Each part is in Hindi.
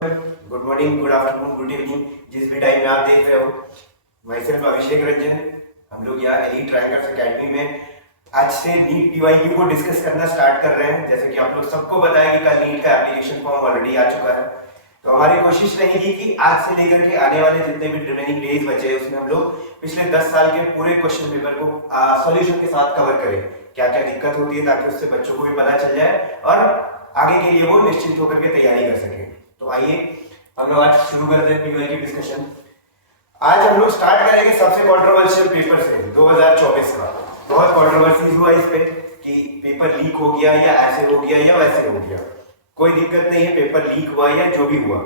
Good morning, good afternoon, good evening, जिस भी टाइम में आप देख रहे हो। मैं सिर्फ अभिषेक रंजन, हम लोग यहाँ एलीट रैंकर्स एकेडमी में आज से नीट पीवाईक्यू को डिस्कस करना स्टार्ट कर रहे हैं। जैसे कि आप लोग सबको पता है कि कल नीट का एप्लीकेशन फॉर्म ऑलरेडी आ चुका है, तो हमारी कोशिश रहेगी कि आज से लेकर के आने वाले जितने भी रिमेनिंग डेज बचे हैं उसमें हम लोग पिछले 10 साल के पूरे क्वेश्चन पेपर को सॉल्यूशन के साथ कवर करें, क्या क्या दिक्कत होती है, ताकि उससे बच्चों को भी पता चल जाए और आगे के लिए वो निश्चित होकर के तैयारी कर सके। तो आइए हम लोग आज शुरू करते हैं पीवाई की डिस्कशन। आज हम लोग स्टार्ट करेंगे सबसे कंट्रोवर्शियल पेपर से 2024 का। बहुत कंट्रोवर्सीज हुआ इस पे कि पेपर लीक हो गया या ऐसे हो गया या वैसे हो गया। कोई दिक्कत नहीं है, पेपर लीक हुआ या जो भी हुआ,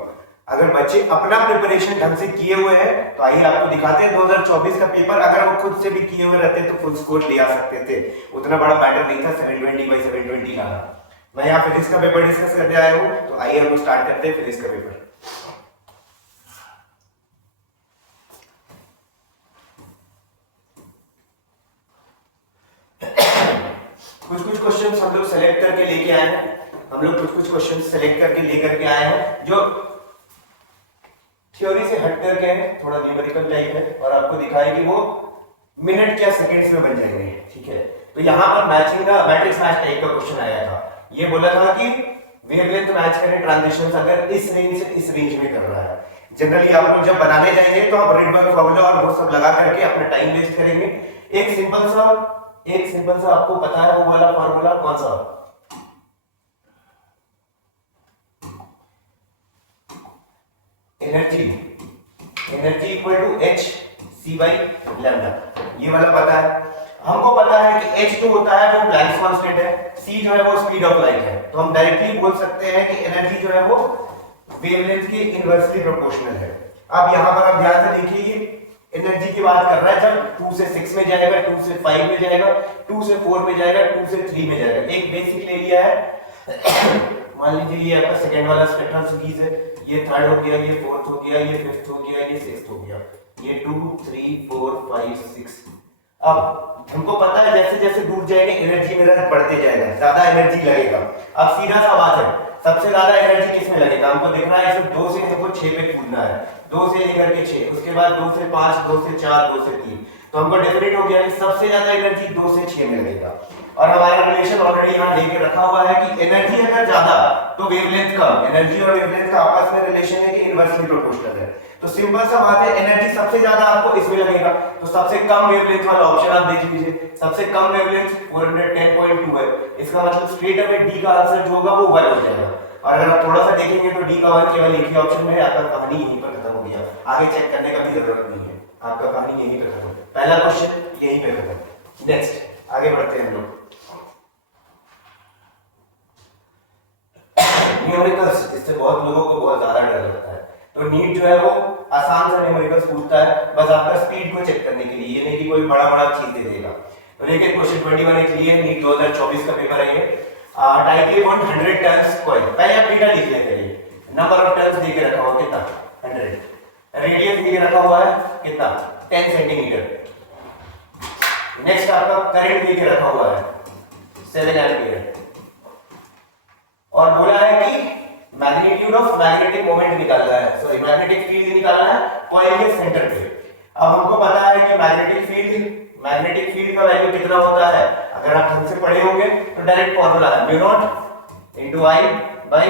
अगर बच्चे अपना प्रिपरेशन ढंग से किए हुए हैं तो आइए आपको दिखाते हैं 2024 का पेपर। अगर वो खुद से भी किए हुए रहते तो फुल स्कोर ले आ सकते थे, उतना बड़ा मैटर नहीं था 720/720 लाना। मैं यहाँ फिजिक्स का पेपर डिस्कस करने आया हूँ, तो आइए हम स्टार्ट करते हैं फिजिक्स का पेपर। कुछ कुछ क्वेश्चंस हम लोग सेलेक्ट करके लेके आए हैं। हम लोग कुछ कुछ क्वेश्चंस सेलेक्ट करके लेकर के आए हैं जो थ्योरी से हट करके है, थोड़ा न्यूमेरिकल टाइप है, और आपको दिखाए कि वो मिनट या सेकंड्स में बन जाएंगे। ठीक है, तो यहाँ पर मैचिंग का मैट्रिक्स मैच टाइप का क्वेश्चन आया था। ये बोला था कि वेवलेंथ मैच करें ट्रांजिशंस अगर इस रेंज से इस रेंज में कर रहा है। जनरली आप लोग जब बनाने जाएंगे तो आप रिडबर्ग फॉर्मूला और वो सब लगा करके अपना टाइम वेस्ट करेंगे। एक सिंपल सा आपको पता है वो वाला फॉर्मूला कौन सा? Energy equal to H C by lambda, ये वाला पता है। हमको पता है कि h2 होता है वो प्लैंक्स कांस्टेंट है, c जो है वो स्पीड ऑफ लाइट है, तो हम डायरेक्टली बोल सकते हैं कि एनर्जी जो है वो वेवलेंथ के इनवर्सली प्रोपोर्शनल है। अब यहाँ पर आप ध्यान से देखिए, एनर्जी की बात कर रहा है जब 2 से 6 में जाएगा, 2 से 5 में जाएगा, 2 से 4 में जाएगा, 2 से 3 में जाएगा। एक बेसिक ले लिया है, मान लीजिए ये आपका सेकंड वाला स्पेक्ट्रम सीरीज है, ये थर्ड हो गया, ये फोर्थ हो गया, ये फिफ्थ हो गया, ये सिक्स्थ हो गया, ये 2 3 4 5 6। अब हमको पता है जैसे जैसे दूर जाएंगे एनर्जी मेरा बढ़ते जाएगा, ज्यादा एनर्जी लगेगा। अब सीधा सा बात है, सबसे ज्यादा एनर्जी किसमें लगेगा? हमको देखना है इसमें 2 से हमको 6 पे कूदना है, 2 से लेकर के 6, उसके बाद 2 से 5, 2 से 4, 2 से 3। तो हमको डेफिनेट हो गया कि सबसे ज्यादा एनर्जी 2 से 6 में लगेगा। और हमारा रिलेशन ऑलरेडी यहाँ लेके रखा हुआ है कि एनर्जी अगर ज्यादा तो वेवलेंथ कम। एनर्जी और वेवलेंथ का आपस में रिलेशन है कि इनवर्सली प्रोपोर्शनल है। तो सिंपल सा बात है, एनर्जी सबसे ज्यादा आपको इसमें लगेगा, तो सबसे कम वेवलेंथ वाला ऑप्शन आप देख लीजिए। सबसे कम वेवलेंथ 410.2 है, इसका मतलब स्ट्रेट अवे डी का आंसर जो होगा वो 1 हो जाएगा। और अगर आप थोड़ा सा देखेंगे तो डी का 1 केवल एक ही ऑप्शन में है, आपका कहानी यहीं पर खत्म हो गया, आगे चेक करने का भी जरूरत नहीं है, आपका कहानी यहीं पर खत्म। पहला क्वेश्चन यहीं पे खत्म। नेक्स्ट आगे बढ़ते हैं हम लोग। न्यूमेरिकल्स, इससे बहुत लोगों को बहुत ज्यादा डर लगता है, तो नीट जो है वो आसान सा न्यूमेरिकल्स पूछता है, बस आपका स्पीड को चेक करने के लिए, ये नहीं कि कोई बड़ा बड़ा चीज दे देगा। तो लेकिन क्वेश्चन 21 एक लिए नीट 2024 का पेपर है ये। डाइक्लिप ऑन 100 टन्स कॉइल, पहले आप डेटा लिख लेते हैं। नंबर ऑफ टन्स देके रखा हुआ कितना? 100। रेडियस देके रखा हुआ है कितना? 10 सेंटीमीटर। नेक्स्ट आपका करंट देके रखा हुआ है 7 एम्पीयर, और बोला है कि मैग्नीट्यूड ऑफ मैग्नेटिक मोमेंट निकालना है, सॉरी मैग्नेटिक फील्ड निकालना है कॉइल के सेंटर पे। अब हमको पता है कि मैग्नेटिक फील्ड का वैल्यू कितना होता है, अगर आप ढंग से पढ़े होंगे तो डायरेक्ट फार्मूला है mu naught into I by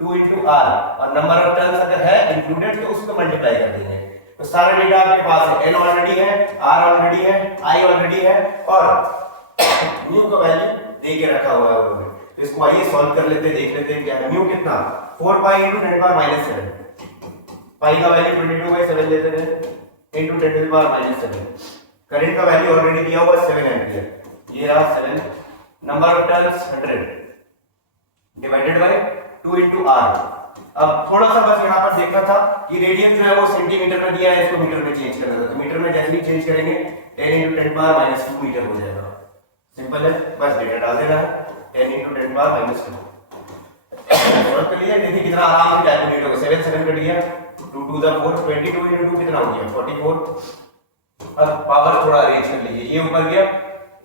2 into R, और नंबर ऑफ टर्न्स अगर है इंक्लूडेड तो उसको मल्टीप्लाई कर देंगे। तो सारा डेटा आपके पास है, N ऑलरेडी है, R ऑलरेडी है, I ऑलरेडी है, और म्यू का वैल्यू दे के रखा हुआ है उन्होंने। तो इसको आइए सॉल्व कर लेते हैं, देख लेते हैं क्या है। म्यू कितना? 4 पाई इनटू 10 पावर -7, पाई का वैल्यू 22/7 लेते हैं इनटू 10 पावर -7। करंट का वैल्यू ऑलरेडी दिया हुआ है 7 एम्पीयर, ये रहा 7। Number of turns 100 divided by 2 into R। अब थोड़ा सा बस यहाँ पर देखना था कि रेडियस जो है वो सेंटीमीटर में दिया है, इसको मीटर में चेंज करना था, तो मीटर में जैसे ही चेंज करेंगे 10 इनटू 10 पावर -2 मीटर हो जाएगा। सिंपल है, बस डेटा डाल देना है 10 इनटू 10 पावर -2। सॉल्व कर लिया, देखिए कितना आराम से कैलकुलेट होगा। 7 7 कट गया, 2 2 द 4, 22 इनटू 2 कितना हो गया? 44। अब पावर थोड़ा अरेंज कर लीजिए, ये ऊपर गया,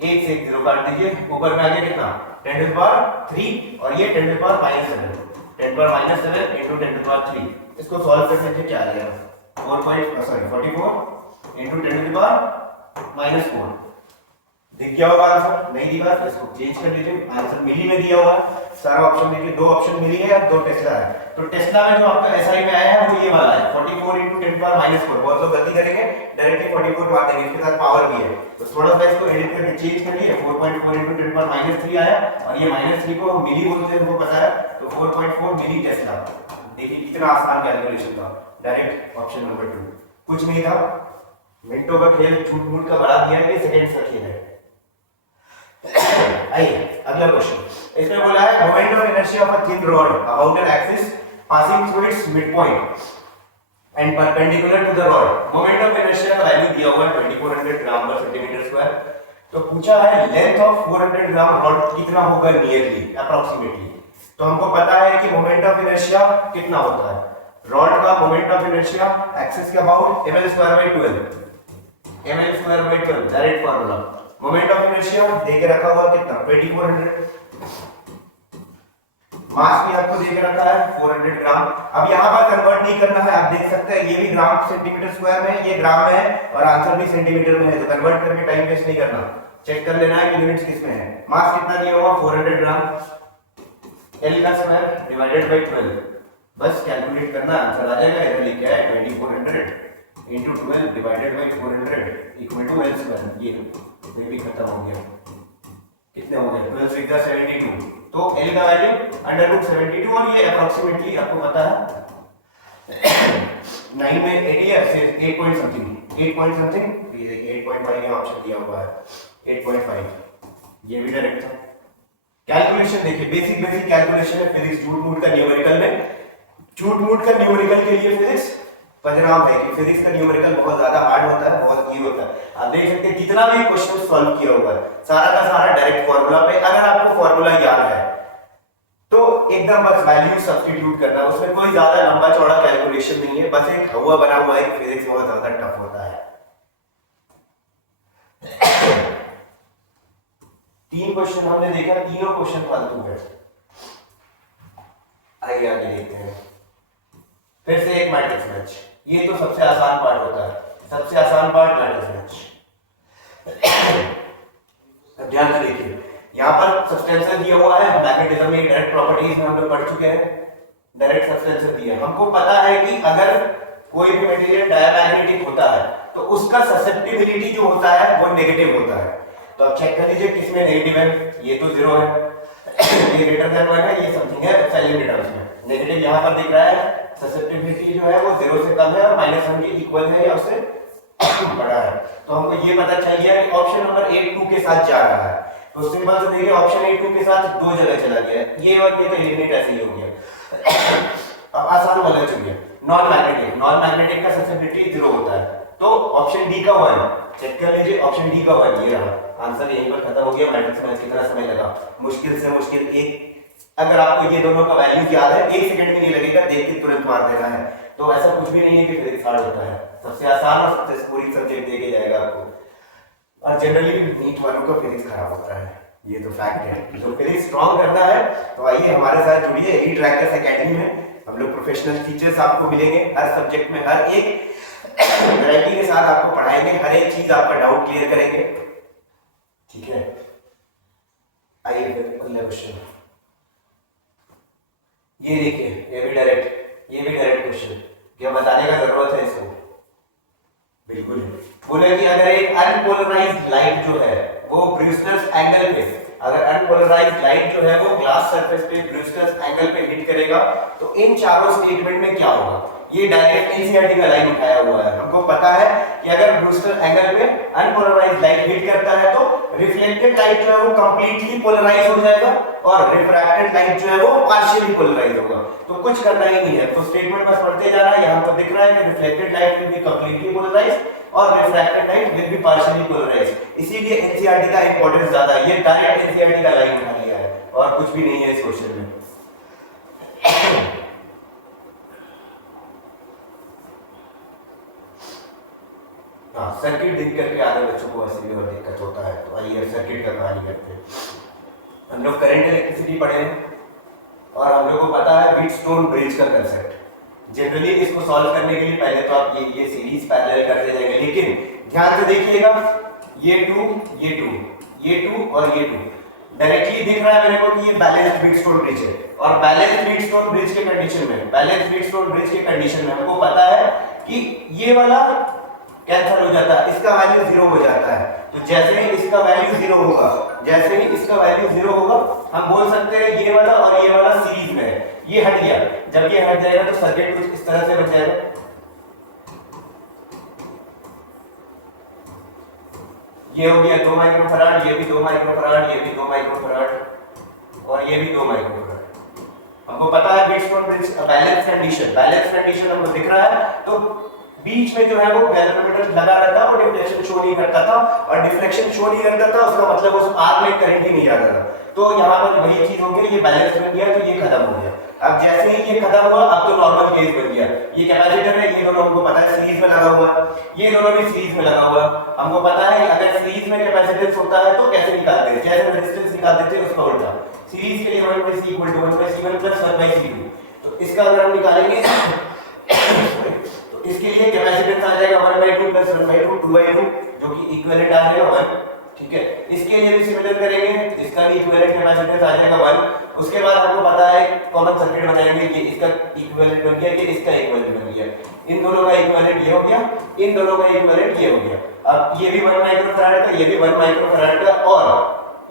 1 से 1 0 काट दीजिए, ऊपर में आ गया कितना? 10 टू द पावर 3, और ये 10 to the power -7। 10 power minus 7 into 10 to power 3। इसको सॉल्व करने से क्या आएगा 44 इंटू 10 टू पावर माइनस 4। दिख गया होगा आंसर, नहीं दिखा तो इसको चेंज कर लीजिए। आंसर मिली में दिया हुआ है, सारा ऑप्शन देखिए, दो ऑप्शन मिली है, दो टेस्ला है। तो टेस्ला में जो आपका एसआई में आया है वो ये वाला है 44 इंटू 10 पावर माइनस 4। बहुत लोग गलती करेंगे, डायरेक्टली 44 मार देंगे, इसके साथ पावर भी है, तो थोड़ा सा इसको एडिट करके चेंज कर लिए। 4.4 इंटू 10 पावर माइनस 3 आया, और ये माइनस 3 को हम मिली बोलते हैं, हमको पता है, तो 4.4 मिली टेस्ला। देखिए कितना आसान कैलकुलेशन था, डायरेक्ट ऑप्शन नंबर 2। कुछ नहीं था, मिनटों का खेल, छूट मूट का बढ़ा दिया है, ये सेकंड्स का खेल है। आइए अगला क्वेश्चन, इसमें बोला है moment of inertia of a thin rod about an axis passing through its midpoint and perpendicular to the rod. Moment of inertia का वैल्यू दिया हुआ है 2400 ग्राम पर सेंटीमीटर स्क्वायर। तो पूछा है लेंथ ऑफ 400 ग्राम रॉड कितना होगा नियरली, अप्रोक्सीमेटली। तो हमको पता है कि मोमेंट ऑफ इनर्शिया कितना होता है, रॉड का मोमेंट ऑफ इनर्शिया एक्सिस के about ml²/12, ml²/12 direct formula. Moment of inertia देके रखा हुआ कितना 2400, मास भी आपको देके रखा है 400 ग्राम। अब यहाँ पर कन्वर्ट नहीं करना है, आप देख सकते हैं ये भी ग्राम सेंटीमीटर स्क्वायर में है, ये ग्राम में है, और आंसर भी सेंटीमीटर में है, तो कन्वर्ट करके टाइम वेस्ट नहीं करना, चेक कर लेना है कि यूनिट्स किस में है। मास कितना दिया हुआ 400 ग्राम, L का स्क्वायर डिवाइडेड बाय 12, बस कैलकुलेट करना, आंसर आ जाएगा। इधर लिखा है 2400 into 12 divided by 400 equal to L square। ये भी खत्म हो गया, कितने हो गए 12 6 72, तो L का वैल्यू √72, और ये अप्रोक्सीमेटली आपको पता है 9 में 80 है, से 8 पॉइंट समथिंग, 8 पॉइंट समथिंग, ये देखिए 8.5 का ऑप्शन दिया हुआ है 8.5, ये भी डायरेक्ट था। कैलकुलेशन देखिए, बेसिक कैलकुलेशन है फिजिक्स, झूठ मूठ का न्यूमेरिकल में, झूठ मूठ का न्यूमेरिकल के लिए फिजिक्स, परिणाम देखिए फिजिक्स का न्यूमेरिकल बहुत ज्यादा हार्ड होता है, बहुत की होता है। आप देख सकते हैं कितना भी क्वेश्चन सॉल्व किया हुआ है, सारा का सारा डायरेक्ट फार्मूला पे। अगर आपको फार्मूला याद है तो एकदम बस वैल्यू सब्स्टिट्यूट करना, उसमें कोई ज्यादा लंबा चौड़ा कैलकुलेशन नहीं है, बस एक हवा बना हुआ है कि फिजिक्स बहुत ज्यादा टफ होता है। 3 क्वेश्चन हमने देखा, तीनों क्वेश्चन फालतू है। आइए आगे देखते हैं, फिर से एक मैट्रिक्स मैच, ये तो सबसे आसान पार्ट होता है, सबसे आसान पार्ट मैट्रिक्स मैच। ध्यान से देखिए, यहाँ पर सब्सटेंशियल दिया हुआ है, मैग्नेटिज्म में डायरेक्ट प्रॉपर्टीज में हम लोग पढ़ चुके हैं, डायरेक्ट सब्सटेंशियल दिया। हमको पता है कि अगर कोई भी मटेरियल डायमैग्नेटिक होता है तो उसका ससेप्टिबिलिटी जो होता है वो नेगेटिव होता है। तो अब चेक कर लीजिए किसमें नेगेटिव है, ये तो 0 है, ये ग्रेटर देन 1 है, ये समथिंग है साइलेंट के टर्म्स में। नेगेटिव यहाँ पर दिख रहा है, ससेप्टिबिलिटी जो है वो 0 से कम है और -1 के इक्वल है या उससे बड़ा है। तो हमको ये पता चल गया कि ऑप्शन नंबर 8 2 के साथ जा रहा है। तो सिंपल से देखिए ऑप्शन 8 2 के साथ दो जगह चला गया, ये और ये तो एलिमिनेट ऐसे ही हो गया। अब आसान वाला चलिए, नॉन मैग्नेटिक का ससेप्टिबिलिटी 0 होता है, तो ऑप्शन डी का 1 चेक कर लीजिए, ऑप्शन डी का 1 ये रहा आंसर, यहीं पर खत्म हो गया। मैट्रिक्स में कितना समय लगा, मुश्किल से मुश्किल एक, अगर आपको ये दोनों का वैल्यू याद है 1 सेकंड भी नहीं लगेगा, देख के तुरंत मार देना है। तो ऐसा कुछ भी नहीं है कि फिजिक्स हार्ड होता है, सबसे आसान और सबसे पूरी सब्जेक्ट देके जाएगा आपको। और जनरली नीट वालों का फिजिक्स खराब होता है, ये तो फैक्ट है। तो फिजिक्स स्ट्रांग करना है तो आइए हमारे साथ जुड़िए, ई ट्रैकर्स एकेडमी में हम लोग प्रोफेशनल टीचर्स आपको मिलेंगे, हर सब्जेक्ट में हर एक वैरायटी के साथ आपको पढ़ाएंगे, हर एक चीज आपका डाउट क्लियर करेंगे, ठीक है। आइए अगला क्वेश्चन, ये देखिए, ये भी डायरेक्ट क्वेश्चन, क्या बताने का जरूरत है इसको, बिल्कुल। बोले कि अगर एक अनपोलराइज्ड लाइट जो है वो ब्रूस्टर्स एंगल पे, अगर अनपोलराइज्ड लाइट जो है वो ग्लास सरफेस पे ब्रूस्टर्स एंगल पे हिट करेगा तो इन चारों स्टेटमेंट में क्या होगा। ये डायरेक्ट एनसीईआरटी का लाइन उठाया हुआ है। हमको पता है कि अगर ब्रूस्टर एंगल पे अनपोलराइज्ड लाइट हिट करता है तो रिफ्लेक्टेड लाइट जो है वो कंप्लीटली पोलराइज हो जाएगा और रिफ्रैक्टेड लाइट जो है वो पार्शियली पोलराइज होगा। तो कुछ करना ही नहीं है, तो स्टेटमेंट बस पढ़ते जाना है। यहां पर दिख रहा है कि reflected light will be completely polarised और refracted light will be partially polarised. इसीलिए एनसीईआरटी का इंपॉर्टेंस ज्यादा है, ये डायरेक्ट एनसीईआरटी का लाइन उठा लिया है और कुछ भी नहीं है इस क्वेश्चन में। हाँ, सर्किट देख करके आधे बच्चों को ऐसे भी और दिक्कत होता है। तो आइए सर्किट का कहानी करते हैं। हम लोग करंट इलेक्ट्रिसिटी पढ़े हैं, और हम लोग को पता है व्हीटस्टोन ब्रिज का कंसेप्ट। जनरली इसको सॉल्व करने के लिए पहले तो आप ये सीरीज पैरेलल करते जाएंगे, लेकिन ध्यान से देखिएगा ये 2 ये 2 ये 2 और ये 2 डायरेक्टली दिख रहा है मेरे को कि ये बैलेंस्ड व्हीटस्टोन ब्रिज है। और बैलेंस्ड व्हीटस्टोन ब्रिज के कंडीशन में, बैलेंस्ड व्हीटस्टोन ब्रिज के कंडीशन में हमको पता है कि ये वाला कैंसिल हो जाता है, इसका वैल्यू 0 हो जाता है। तो जैसे ही इसका वैल्यू 0 होगा, जैसे ही इसका वैल्यू 0 होगा, हम बोल सकते हैं ये वाला और ये वाला सीरीज में है, ये हट गया। जब ये हट जाएगा तो सर्किट कुछ इस तरह से बन जाएगा। ये हो गया 2 माइक्रोफैराड, ये भी 2 माइक्रोफैराड, ये भी 2 माइक्रोफैराड और ये भी 2 माइक्रोफैराड। हमको पता है व्हीटस्टोन ब्रिज बैलेंस कंडीशन हमको दिख रहा है। तो बीच में जो है वो गैल्वेनोमीटर लगा रहता है, वो डिफ्लेक्शन शो नहीं करता था, और डिफ्लेक्शन शो नहीं करता था उसका मतलब उस आर में करंट ही नहीं आता था। तो यहाँ पर वही चीज हो गई, ये बैलेंस बन गया तो ये खत्म हो गया। अब जैसे ही ये खत्म हुआ, अब तो नॉर्मल केस बन गया। ये कैपेसिटर है, ये दोनों हमको पता है सीरीज में लगा हुआ है, ये दोनों भी सीरीज में लगा हुआ है। हमको पता है अगर सीरीज में कैपेसिटेंस होता है तो कैसे निकालते हैं, जैसे रेजिस्टेंस निकालते थे उसका उल्टा। सीरीज के लिए 1/C = 1/C1 + 1/C2। तो इसका अगर हम निकालेंगे तो इसके लिए कैपेसिटेंस आ जाएगा 1/2 + 1/2 2/2, जो कि इक्विवेलेंट आ जाएगा 1। ठीक है, इसके लिए भी सिमिलर करेंगे, इसका भी इक्विवेलेंट कैपेसिटेंस आ जाएगा 1। उसके बाद हमको पता है कॉमन सर्किट बनाएंगे कि इसका इक्विवेलेंट बन गया, कि इसका इक्विवेलेंट बन गया, इन दोनों का इक्विवेलेंट ये हो गया, इन दोनों का इक्विवेलेंट ये हो गया। अब ये भी 1 माइक्रोफैराड का, ये भी 1 माइक्रोफैराड का, और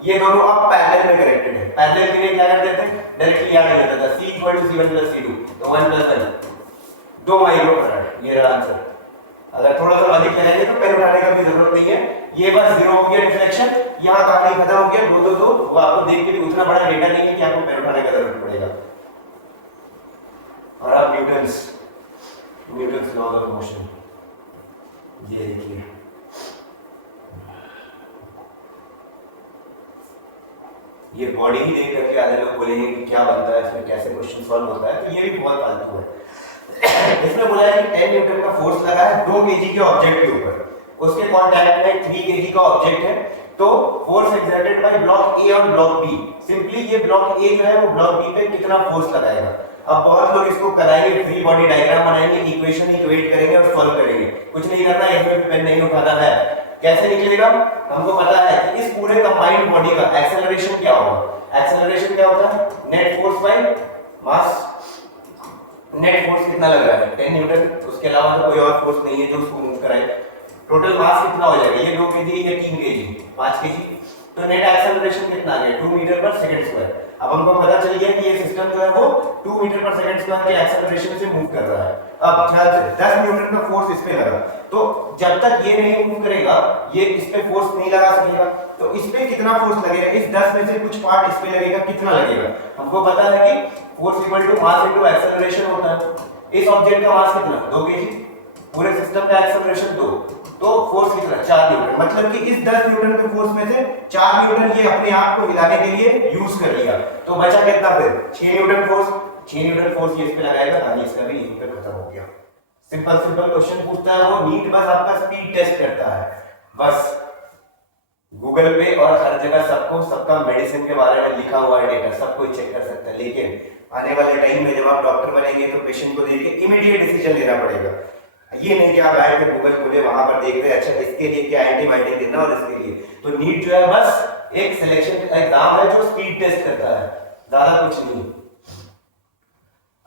ये दोनों अब पैरेलल में कनेक्टेड है। पैरेलल के लिए क्या करते थे, डायरेक्टली याद कर देता था C = C1 + C2, तो 1 + 1 2 माइक्रोफैराड। ये रहा आंसर। अगर थोड़ा सा लॉजिक करेंगे तो पेन उठाने का भी जरूरत नहीं है। ये बस 0 हो गया डिफ्लेक्शन, यहाँ कहानी खत्म हो गया। 2 2 2 वो आपको देख के भी उतना बड़ा डेटा नहीं है कि आपको पेन उठाने का जरूरत पड़ेगा। और अब न्यूटन्स लॉ ऑफ मोशन, ये देखिए ये बॉडी ही देख करके आधे लोग बोलेंगे कि क्या बनता है इसमें, कैसे क्वेश्चन सॉल्व होता है, तो ये भी बहुत फालतू है। इसमें बोला है कि 10 न्यूटन का फोर्स लगा है 2 केजी के ऑब्जेक्ट के ऊपर, उसके कांटेक्ट में 3 केजी का ऑब्जेक्ट है, तो फोर्स एक्सर्टेड बाय ब्लॉक ए और ब्लॉक बी। सिंपली ये ब्लॉक ए जो है वो ब्लॉक बी पे कितना फोर्स लगाएगा। अब बहुत लोग इसको कराएंगे, फ्री बॉडी डायग्राम बनाएंगे, इक्वेशन इक्वेट करेंगे और सॉल्व करेंगे। कुछ नहीं करना, इसमें भी पेन नहीं उठाना है। कैसे निकलेगा, हमको पता है कि इस पूरे कंबाइंड बॉडी का एक्सेलरेशन क्या होगा। एक्सेलरेशन क्या होता है, net force by mass. Net force कितना लग रहा है 10 न्यूटन, उसके अलावा तो कोई और फोर्स नहीं है जो उसको मूव कराए। टोटल मास कितना हो जाएगा, ये 2 केजी या 3 केजी 5 केजी, तो नेट एक्सेलरेशन कितना आ गया 2 मीटर पर सेकंड स्क्वायर। अब हमको पता चल गया कि ये सिस्टम जो है वो 2 मीटर पर सेकंड स्क्वायर के एक्सेलरेशन से मूव कर रहा है। अब ख्याल से 10 न्यूटन का फोर्स इस पे लगा, तो जब तक ये नहीं मूव करेगा ये इस पे फोर्स नहीं लगा सकेगा। तो इस पे कितना फोर्स लगेगा, इस 10 में से कुछ पार्ट इस पे लगेगा, कितना लगेगा। हमको पता है कि force equal to mass into acceleration होता है। इस ऑब्जेक्ट का मास कितना 2 केजी, पूरे सिस्टम का एक्सेलरेशन 2, तो फोर्स कितना 4 न्यूटन। मतलब कि इस 10 न्यूटन के फोर्स में से 4 न्यूटन ये अपने आप को हिलाने के लिए यूज कर लिया, तो बचा कितना फिर 6 न्यूटन फोर्स। 6 न्यूटन फोर्स ये इस पे लगाएगा, कहानी इसका भी यहीं पे खत्म हो गया। सिंपल क्वेश्चन पूछता है वो, नीट बस आपका स्पीड टेस्ट करता है बस। गूगल पे और हर जगह सबका मेडिसिन के बारे में लिखा हुआ है डेटा, सब कोई चेक कर सकता है, लेकिन आने वाले टाइम में जब आप डॉक्टर बनेंगे तो पेशेंट को देख के इमीडिएट डिसीजन लेना पड़ेगा। ये नहीं कि आप बैठ के गूगल खोले वहां पर देख रहे हैं अच्छा इसके लिए क्या एंटीबायोटिक देना और इसके लिए। तो नीट जो है बस एक सिलेक्शन एग्जाम है जो स्पीड टेस्ट करता है, ज्यादा कुछ नहीं।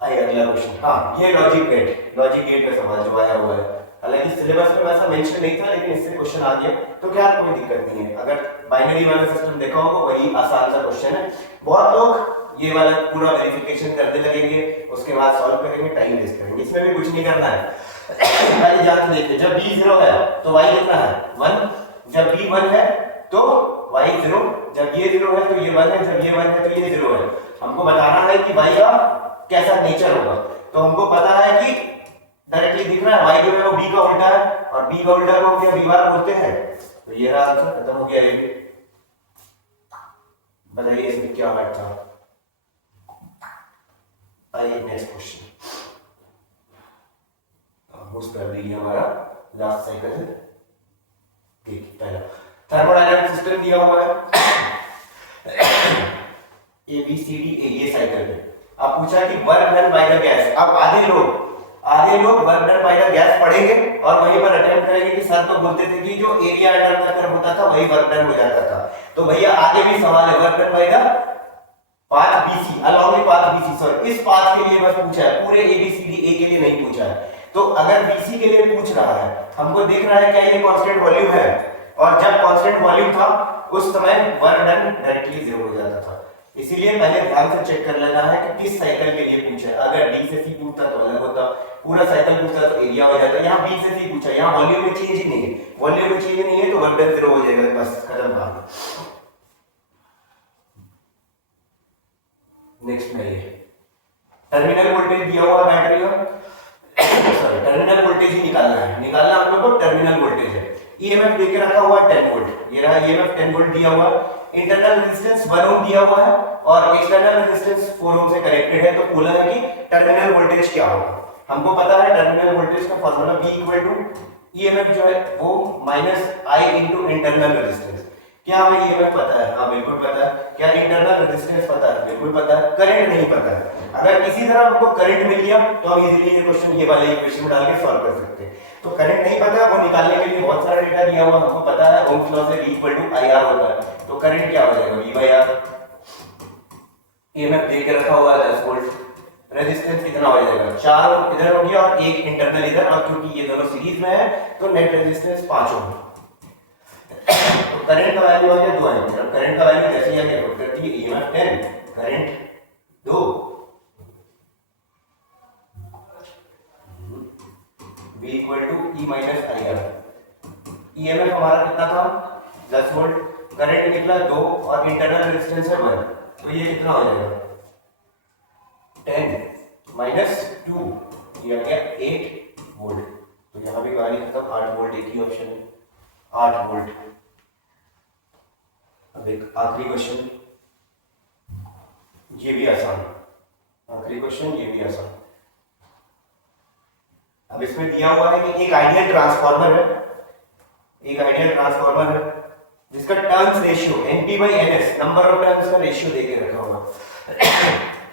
आइए अगला क्वेश्चन। हाँ, ये लॉजिक गेट का सवाल जो आया हुआ है, हालांकि सिलेबस में वैसा मेंशन नहीं था लेकिन इससे क्वेश्चन आ गया तो क्या कोई दिक्कत नहीं है। अगर बाइनरी वाला सिस्टम देखा होगा वही आसान सा क्वेश्चन है। बहुत लोग ये वाला पूरा वेरिफिकेशन करने लगेंगे, उसके बाद सॉल्व करेंगे, टाइम वेस्ट करेंगे। इसमें भी कुछ नहीं करना है, पहले ध्यान से देखिए। जब b 0 है तो y कितना है 1, जब b 1 है तो y 0, जब ये 0 है तो ये 1 है, जब ये 1 है तो ये 0 है। हमको बताना है कि y का कैसा नेचर होगा। तो हमको पता है कि डायरेक्टली दिख रहा है y जो है वो b का उल्टा है, और b का उल्टा को क्या b बार बोलते हैं। तो ये रहा आंसर, खत्म हो गया। ये बताइए इसमें क्या बात था। आइए नेक्स्ट क्वेश्चन, उस कर लीजिए हमारा लास्ट साइकिल है। ठीक, पहला थर्मोडायनामिक सिस्टम दिया हुआ है A B C D A, ये साइकिल है। अब पूछा कि work done by the gas. अब आधे लोग work done by the gas पढ़ेंगे और वहीं पर अटेम्प्ट करेंगे कि सर तो बोलते थे कि जो एरिया अंडर द कर्व होता था वही वर्क डन हो जाता था। तो भैया आगे भी सवाल है, work done by the path BC along the path BC, sorry इस पाथ के लिए बस पूछा है, पूरे एबीसीडी ए के लिए नहीं पूछा है। तो अगर बीसी के लिए पूछ रहा है, हमको देख रहा है क्या ये कांस्टेंट वॉल्यूम है, और जब कांस्टेंट वॉल्यूम था उस समय वर्क डन डायरेक्टली 0 हो जाता था। इसीलिए पहले ध्यान से चेक कर लेना है कि किस साइकिल के लिए पूछा है। अगर डी से सी पूछता तो अलग होता, पूरा साइकिल पूछता तो एरिया हो जाता। यहाँ बी से सी पूछा, यहाँ वॉल्यूम में चेंज ही नहीं है, वॉल्यूम में चेंज नहीं है तो वर्क डन 0 हो जाएगा, बस खत्म बात। नेक्स्ट में ये टर्मिनल वोल्टेज दिया हुआ बैटरी का, सॉरी टर्मिनल वोल्टेज ही निकालना हम लोग को टर्मिनल वोल्टेज है। ईएमएफ देके रखा हुआ है 10 वोल्ट, ये रहा ईएमएफ 10 वोल्ट दिया हुआ है। इंटरनल रेजिस्टेंस 1 ओम दिया हुआ है और एक्सटर्नल रेजिस्टेंस 4 ओम से कनेक्टेड है। तो बोला है कि टर्मिनल वोल्टेज क्या होगा, हमको पता है टर्मिनल वोल्टेज का formula V equal to EMF जो है वो minus I into internal resistance. क्या हमें ईएमएफ पता है? हाँ बिल्कुल पता है। क्या इंटरनल रेजिस्टेंस पता है? बिल्कुल पता है। करंट नहीं पता है। अगर किसी तरह हमको करंट मिल गया तो हम इजीली ये क्वेश्चन, ये वाले इक्वेशन में डाल के सॉल्व कर सकते हैं। तो करंट नहीं पता, वो निकालने के लिए बहुत सारा डेटा दिया हुआ, हमको पता है ओम्स लॉ से V इक्वल टू IR होता है। तो करंट क्या हो जाएगा? V by R। ईएमएफ दे के रखा हुआ है 10 वोल्ट, रेजिस्टेंस कितना हो जाएगा? 4 ओम इधर हो गया और एक इंटरनल इधर, और क्योंकि ये दोनों सीरीज में है तो नेट रेजिस्टेंस 5 ओम। तो करंट का वैल्यू आ गया 2 एम्पीयर। करंट का वैल्यू कैसे आ गया? पुट करती है EMF 10, current 2, V equal to E minus IR। EMF हमारा कितना था? 10 वोल्ट, करंट निकला 2 और इंटरनल रेजिस्टेंस है 1, तो ये कितना हो जाएगा? 10 माइनस 2, ये आ गया 8 वोल्ट। तो यहाँ भी वैल्यू खत्म, 8 वोल्ट, एक ही ऑप्शन है 8 वोल्ट। अब एक आखिरी क्वेश्चन, ये भी आसान, आखिरी क्वेश्चन ये भी आसान। अब इसमें दिया हुआ है कि एक आइडियल ट्रांसफार्मर है, एक आइडियल ट्रांसफार्मर है जिसका turns ratio NP/NS, number of turns का रेशियो देके रखा हुआ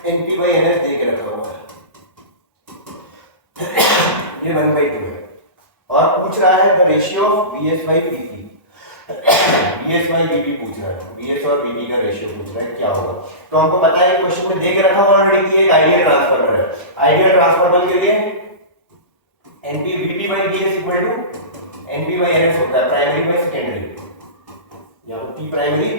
NP/NS देके रखा हुआ है, ये 1/2 है। और पूछ रहा है the ratio of VS/PP, VS/VP पूछ रहा है, VS और VP का रेशियो पूछ रहा है क्या होगा। तो हमको पता है क्वेश्चन में देके रखा हुआ ऑलरेडी कि एक आइडियल ट्रांसफार्मर है। आइडियल ट्रांसफार्मर के लिए VP/VS इक्वल टू NP/NS होता है, प्राइमरी बाय सेकेंडरी, या P प्राइमरी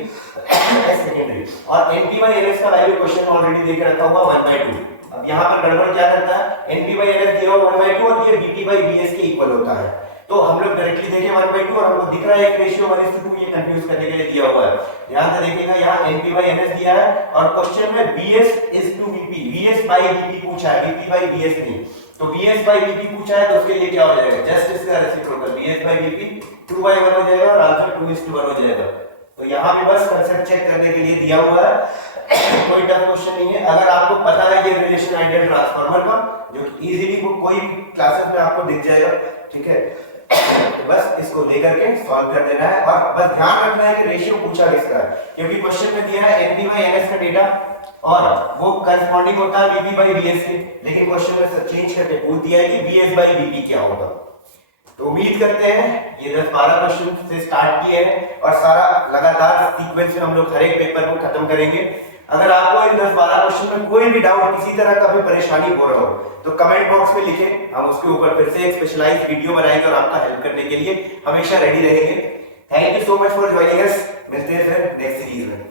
S सेकेंडरी। और NP/NS का वैल्यू क्वेश्चन में ऑलरेडी देके रखा हुआ 1/2। अब यहाँ पर गड़बड़ क्या करता है, NP/NS दिया हुआ 1/2 और ये VP/VS के इक्वल होता है। तो हम लोग डायरेक्टली देखें 1/2 और हमको दिख रहा है एक रेशियो 1:2, ये कंफ्यूज करने के लिए दिया हुआ है। ध्यान से देखिएगा, यहाँ NP/NS दिया है और क्वेश्चन में VS/VP, VS/VP पूछा है, VP/VS नहीं। तो VS/VP पूछा है तो उसके लिए क्या हो जाएगा? जस्ट इसका रेसिप्रोकल VS/VP 2/1 हो जाएगा और आंसर 2:1 हो जाएगा। तो यहाँ भी बस कंसेप्ट चेक करने के लिए दिया हुआ है, कोई टफ क्वेश्चन नहीं है। अगर आपको पता है ये रिलेशन आइडियल ट्रांसफार्मर का, जो इजीली कोई क्लासेस में आपको दिख जाएगा, ठीक है, तो बस इसको लेकर के सॉल्व कर देना है। और बस ध्यान रखना है कि रेशियो पूछा किसका है, क्योंकि क्वेश्चन में दिया है NP/NS का डेटा और वो करस्पॉन्डिंग होता है VP/VS से, लेकिन क्वेश्चन में चेंज करके पूछ दिया है कि VS/VP क्या होगा। तो उम्मीद करते हैं ये 10-12 क्वेश्चन से स्टार्ट किए हैं और सारा लगातार सीक्वेंस में हम लोग हर एक पेपर को खत्म करेंगे। अगर आपको इन 10-12 क्वेश्चन में कोई भी डाउट, किसी तरह का भी परेशानी हो रहा हो तो कमेंट बॉक्स में लिखें, हम उसके ऊपर फिर से एक स्पेशलाइज्ड वीडियो बनाएंगे और आपका हेल्प करने के लिए हमेशा रेडी रहेंगे। Thank you so much for joining us, मिलते हैं फिर नेक्स्ट सीरीज में।